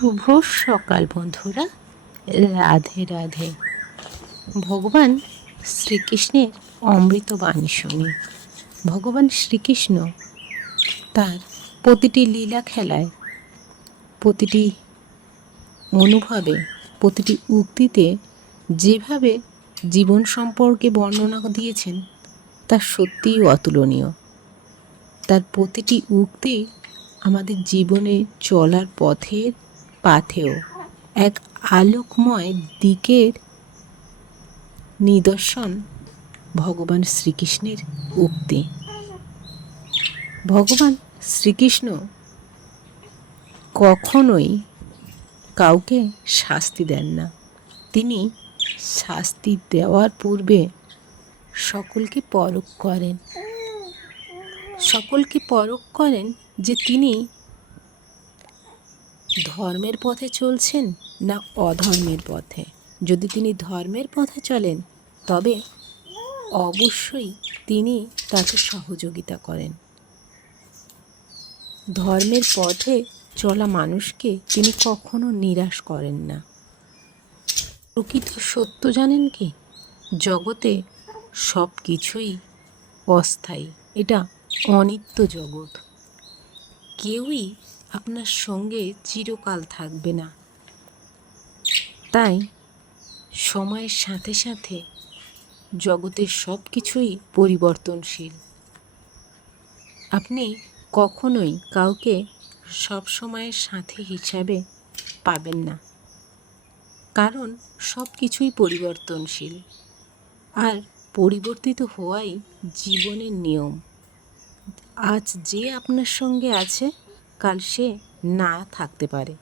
শুভ সকাল বন্ধুরা, রাধে রাধে। ভগবান শ্রীকৃষ্ণের অমৃত বাণী শুনি। ভগবান শ্রীকৃষ্ণ তার প্রতিটি লীলা খেলায়, প্রতিটি অনুভবে, প্রতিটি উক্তিতে যেভাবে জীবন সম্পর্কে বর্ণনা দিয়েছেন তা সত্যিই অতুলনীয়। তার প্রতিটি উক্তি আমাদের জীবনে চলার পাথেও এক আলোকময় দিকের নিদর্শন। ভগবান শ্রীকৃষ্ণের উক্তি। ভগবান শ্রীকৃষ্ণ কখনোই কাউকে শাস্তি দেন না। তিনি শাস্তি দেওয়ার পূর্বে সকলকে পরখ করেন যে তিনি ধর্মের পথে চলছেন না অধর্মের পথে। যদি তিনি ধর্মের পথে চলেন তবে অবশ্যই তিনি তাকে সহযোগিতা করেন। ধর্মের পথে চলা মানুষকে তিনি কখনো নিরাশ করেন না। প্রকৃত সত্য জানেন কি? জগতে সব কিছুই অস্থায়ী, এটা অনিত্য জগৎ। কেউই আপনার সঙ্গে চিরকাল থাকবে না। তাই সময়ের সাথে সাথে জগতের সব কিছুই পরিবর্তনশীল। আপনি কখনোই কাউকে সব সময়ের সাথী হিসাবে পাবেন না, কারণ সব কিছুই পরিবর্তনশীল। আর পরিবর্তিত হওয়াই জীবনের নিয়ম। আজ যে আপনার সঙ্গে আছে, কাল সে না থাকতে পারে।